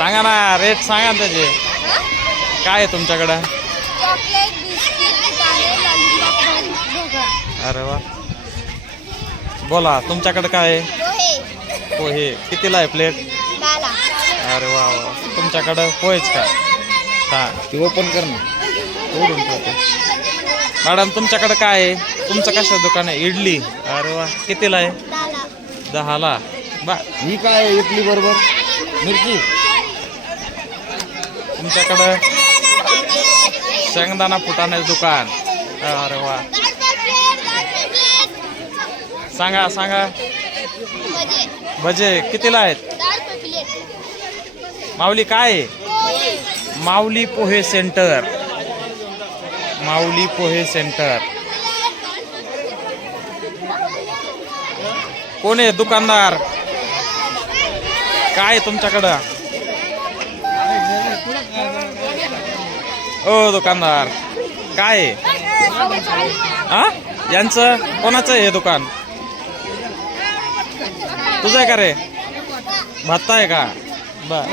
सांगा ना, रेट सांगा त्याचे. काय आहे तुमच्याकडं? चॉकलेट, बिस्किट, कांदे, लॉलीपॉप, ढोकळा. अरे वा, बोला तुमच्याकडे काय आहे? पोहे पोहे कितीला आहे प्लेट? 10 ला. अरे वा वा, तुमच्याकडं पोहेच का? हां, ते ओपन कर ना. उडून ठेवते. मॅडम तुमच्याकडं काय आहे? तुमचं कशाचं दुकान आहे? इडली. अरे वा, कितीला आहे? 10 ला. 10ला. बा ही काय आहे? इडली बरोबर मिरची. तुमच्याकडं शेंगदाणा फुटाण्याचं दुकान. अरे वा, सांगा सांगा. भजे भजे कितीला आहेत? 10 रुपये प्लेट. माऊली काय आहे? पोहे माऊली पोहे सेंटर. माऊली पोहे सेंटर. कोण आहे दुकानदार? काय आहे तुमच्याकडं? ओ दुकानदार, काय आहे? हा, यांचं कोणाचं आहे हे दुकान? तुझं आहे का रे? भत्ता आहे का? बर.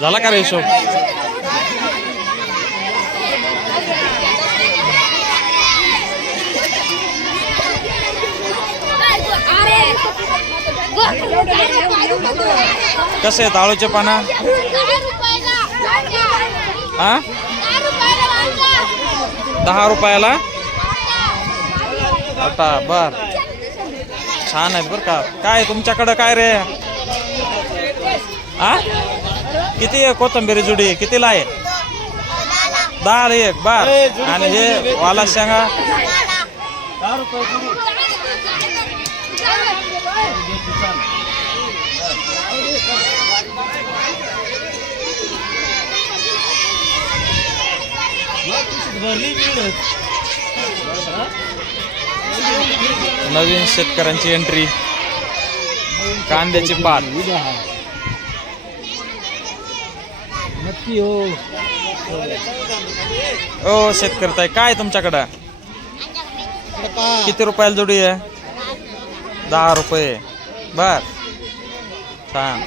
झाला का रे हिशोब? कसे आहेत आळूचे पाना? 10 रुपयाला. आता बर, छान आहेत बर का. काय तुमच्याकडं काय रे? हा, किती आहे कोथिंबीर जुडी? कितीला आहे? 10 एक. बर. आणि हे वाला शेंगा? 10 रुपये. नवीन शेतकऱ्यांची एंट्री. कांद्याची पात. नक्की हो. ओ शेतकरी ताई, काय तुमच्याकडं? किती रुपयाला जोडी आहे? 10 रुपये. बर, छान.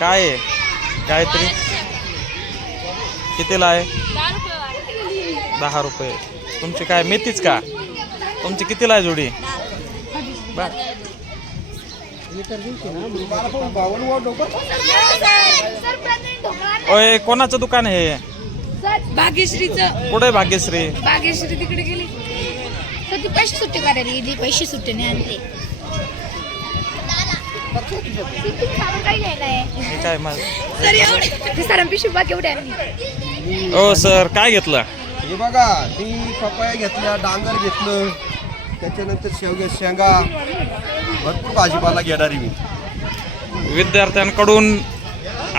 काय आहे? गायत्री कितीला आहे? 10 रुपये. तुमची काय मेथीच का? तुमची कितीला आहे जोडी? बर. ओय, कोणाचं दुकान आहे? भाग्यश्रीचं. कुठे भाग्यश्री? भाग्यश्री तिकडे गेली तर ती पैसे सुट्टे करायला गेली. पैसे सुट्टे नाही आणले. हे काय मग? सर एवढे सर पिशवी बाकी एवढे आणली. ओ सर, काय घेतलं? हे बघा, मी पपया घेतल्या, डांगर घेतलं, त्याच्यानंतर शेंगा, भरपूर भाजीपाला घेणारी मी. विद्यार्थ्यांकडून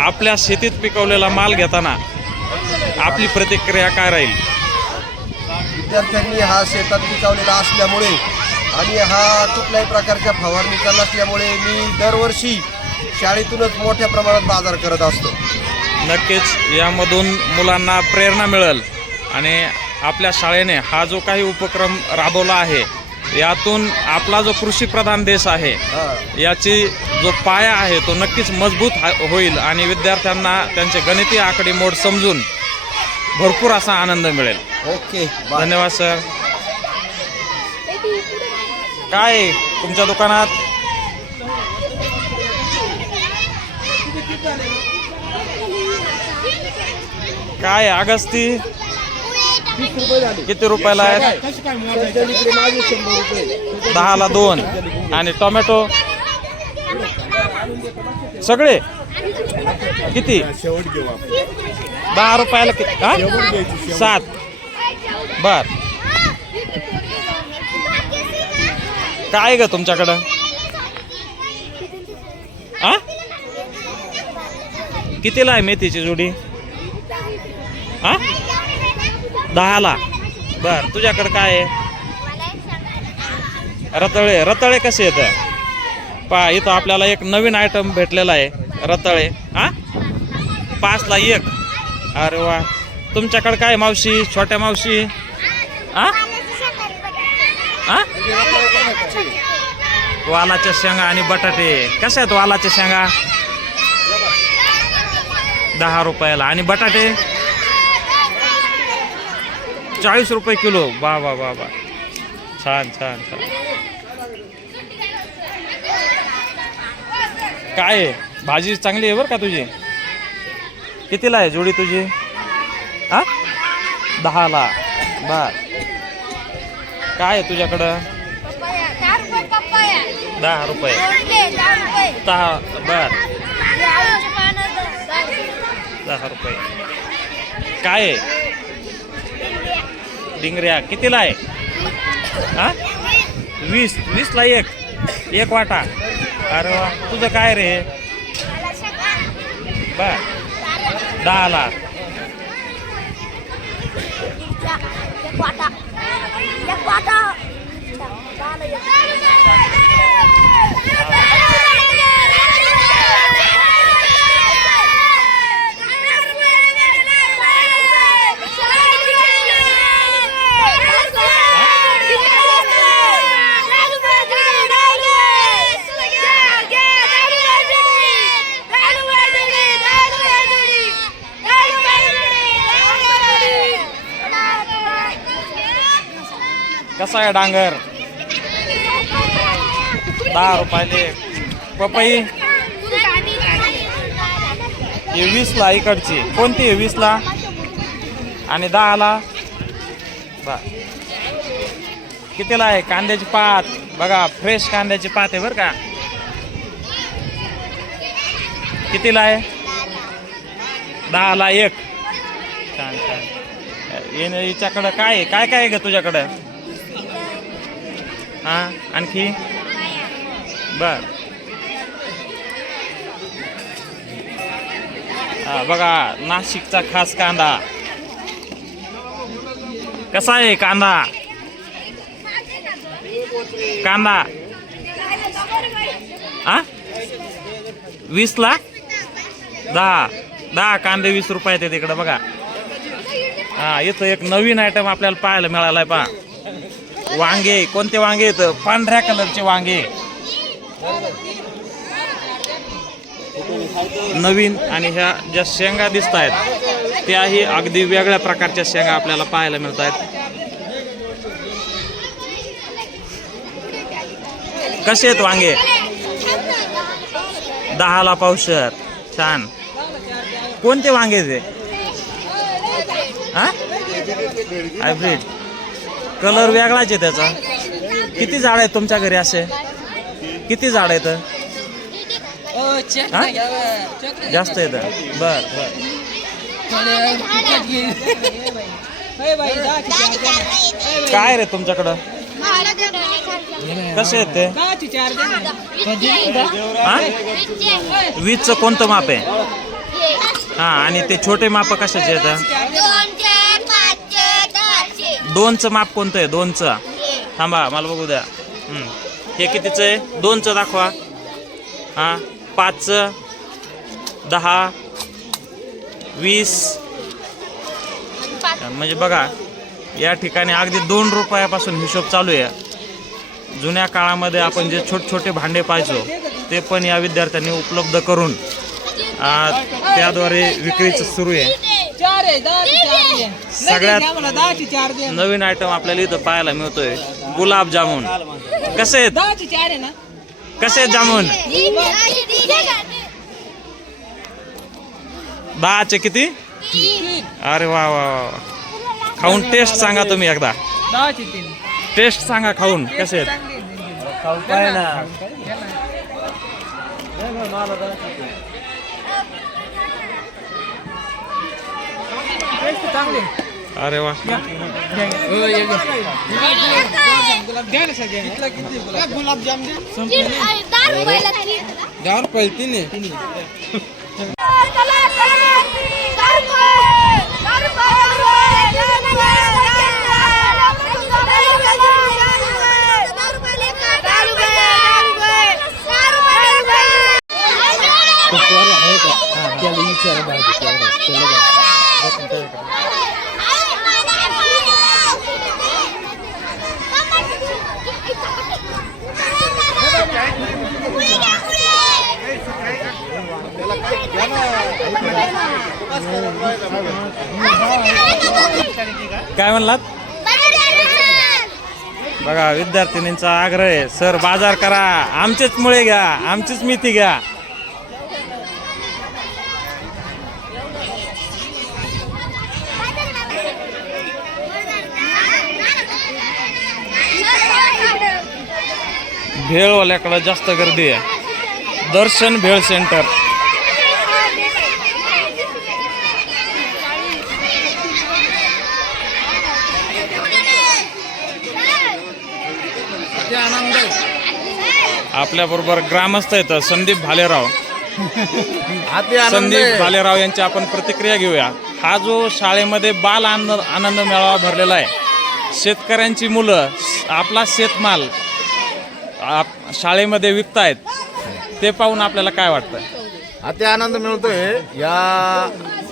आपल्या शेतीत पिकवलेला माल घेताना आपली प्रतिक्रिया काय राहील? विद्यार्थ्यांनी हा शेतात पिकवलेला असल्यामुळे आणि हा कुठल्याही प्रकारच्या फवारणीचा नसल्यामुळे मी दरवर्षी शाळेतूनच मोठ्या प्रमाणात बाजार करत असतो. नक्कीच यामधून मुलांना प्रेरणा मिळेल आणि आपल्या शाळेने हा जो काही उपक्रम राबवला आहे यातून आपला जो कृषीप्रधान देश आहे याची जो पाया आहे तो नक्कीच मजबूत होईल आणि विद्यार्थ्यांना त्यांचे गणितीय आकडेमोड समजून भरपूर असा आनंद मिळेल. ओके, धन्यवाद सर. काय तुमच्या दुकानात? काय अगस्ती? 30 रुपये झाले. किती रुपयाला आहेत? 10ला 2. आणि टोमॅटो सगळे किती? 10 रुपयाला किती? हा, 7. बर. काय ग तुमच्याकडं? कितीला आहे मेथीची जोडी? हा 10ला. बर तुझ्याकडे काय आहे? रताळे. रताळे कसे येतं? पहा इथं आपल्याला एक नवीन आयटम भेटलेला आहे रताळे. हा 5ला 1. अरे वा. तुमच्याकडे काय मावशी, छोट्या मावशी? हा हा वालाच्या शेंगा आणि बटाटे कसे आहेत? वालाच्या शेंगा 10 रुपयाला आणि बटाटे 40 रुपये किलो. बा बा बा बा. छान छान छान. काय आहे? भाजी चांगली आहे बरं का तुझी. कितीला आहे जोडी तुझी? हा 10ला. बर काय आहे तुझ्याकडं? 10 रुपये. 10. बर 10 रुपये. काय आहे? डिंगऱ्या कितीला आहे? हा 20ला 1 वाटा. अरे वा. तुझं काय रे? बर 10ला. कसा आहे डांगर? 10 रुपयाले. पपई हे 20ला इकडची. कोणती आहे? 20ला आणि 10ला. बर कितीला आहे? कांद्याची पात बघा, फ्रेश कांद्याची पात आहे बरं का. कितीला आहे? 10ला 1. छान छान. हिच्याकडं काय आहे? काय काय आहे का तुझ्याकडं? हा आणखी? बर बघा नाशिकचा खास कांदा. कसा आहे कांदा? कांदा हा 20ला 10 कांदे 20 रुपये आहेत तिकडं बघा. हा इथं एक नवीन आयटम आपल्याला पाहायला मिळालाय. पहा वांगे. कोणते वांगे आहेत? पांढऱ्या कलरचे वांगे नवीन. आणि ह्या ज्या शेंगा दिसत आहेत त्याही अगदी वेगळ्या प्रकारच्या शेंगा आपल्याला पाहायला मिळत आहेत. कसे आहेत वांगे? 10ला पावशेर. छान. कोणते वांगे ते? हा हायब्रिड. कलर वेगळाच आहे त्याचा. किती झाड आहेत तुमच्या घरी असे? किती झाड आहेत? जास्त आहेत. बर बर. काय रे तुमच्याकडं? कसे आहेत ते? 20चं कोणतं माप आहे? हा आणि ते छोटे माप कशाचे आहेत? 2चं माप कोणतं आहे? 2चं. थांबा मला बघू द्या. हे कितीचं आहे? 2चं दाखवा. हा 5चं 10 20. म्हणजे बघा या ठिकाणी अगदी 2 रुपयापासून हिशोब चालू आहे. जुन्या काळामध्ये आपण जे छोटे छोटे भांडे पाहायचो ते पण या विद्यार्थ्यांनी उपलब्ध करून त्याद्वारे विक्रीच सुरू आहे. सगळ्यात नवीन आयटम आपल्याला इथं पाहायला मिळतोय गुलाबजामुन. कसे आहेत? कसे आहेत जामुन? 10चे किती? अरे वा वा वा. खाऊन टेस्ट सांगा तुम्ही एकदा. टेस्ट सांगा खाऊन कसे आहेत. अरे वा. गुलाबजाम काय म्हणलात? बघा, विद्यार्थिनींचा आग्रह आहे, सर बाजार करा, आमचेच मुळे घ्या, आमचीच मेथी घ्या. भेळवाल्याकडे जास्त गर्दी आहे. दर्शन भेळ सेंटर. आपल्या बरोबर ग्रामस्थ आहेत संदीप भालेराव. संदीप भालेराव यांची आपण प्रतिक्रिया घेऊया. हा जो शाळेमध्ये बाल आनंद मेळावा भरलेला आहे, शेतकऱ्यांची मुलं आपला शेतमाल शाळेमध्ये विकतायत, ते पाहून आपल्याला काय वाटतं? अति आनंद मिळतोय या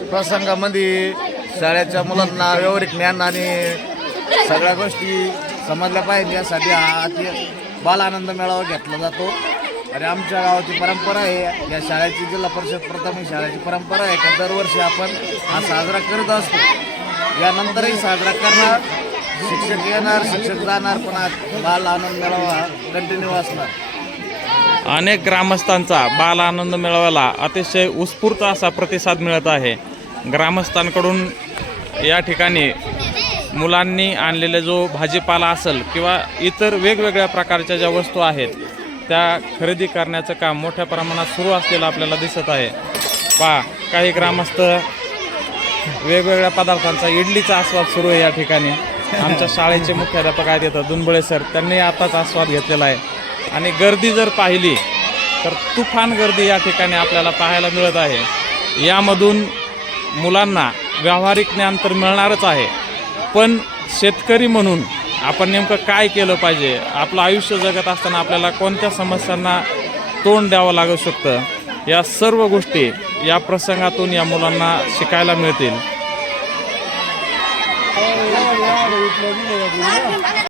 प्रसंगामध्ये. शाळेच्या मुलांना व्यावहारिक ज्ञान आणि सगळ्या गोष्टी समजल्या पाहिजे यासाठी हा अति बाल आनंद मेळावा घेतला जातो. आणि आमच्या गावाची परंपरा आहे, या शाळेची जिल्हा परिषद प्राथमिक शाळेची परंपरा आहे की दरवर्षी आपण हा साजरा करत असतो. यानंतरही साजरा करणार, शिक्षक येणार, शिक्षक जाणार, पण हा बाल आनंद मेळावा कंटिन्यू असणार. अनेक ग्रामस्थांचा बाल आनंद मेळाव्याला अतिशय उत्स्फूर्त असा प्रतिसाद मिळत आहे. ग्रामस्थांकडून या ठिकाणी मुलांनी आणलेला जो भाजीपाला असेल किंवा इतर वेगवेगळ्या प्रकारच्या ज्या वस्तू आहेत त्या खरेदी करण्याचं काम मोठ्या प्रमाणात सुरू असलेलं आपल्याला दिसत आहे. काही ग्रामस्थ वेगवेगळ्या पदार्थांचा इडलीचा आस्वाद सुरू आहे या ठिकाणी. आमच्या शाळेचे मुख्याध्यापक आहेत येतात दुनबळे सर, त्यांनी आताच आस्वाद घेतलेला आहे. आणि गर्दी जर पाहिली तर तुफान गर्दी या ठिकाणी आपल्याला पाहायला मिळत आहे. यामधून मुलांना व्यावहारिक ज्ञान तर मिळणारच आहे, पण शेतकरी म्हणून आपण नेमकं काय केलं पाहिजे, आपलं आयुष्य जगत असताना आपल्याला कोणत्या समस्यांना तोंड द्यावं लागू शकतं, या सर्व गोष्टी या प्रसंगातून या मुलांना शिकायला मिळतील.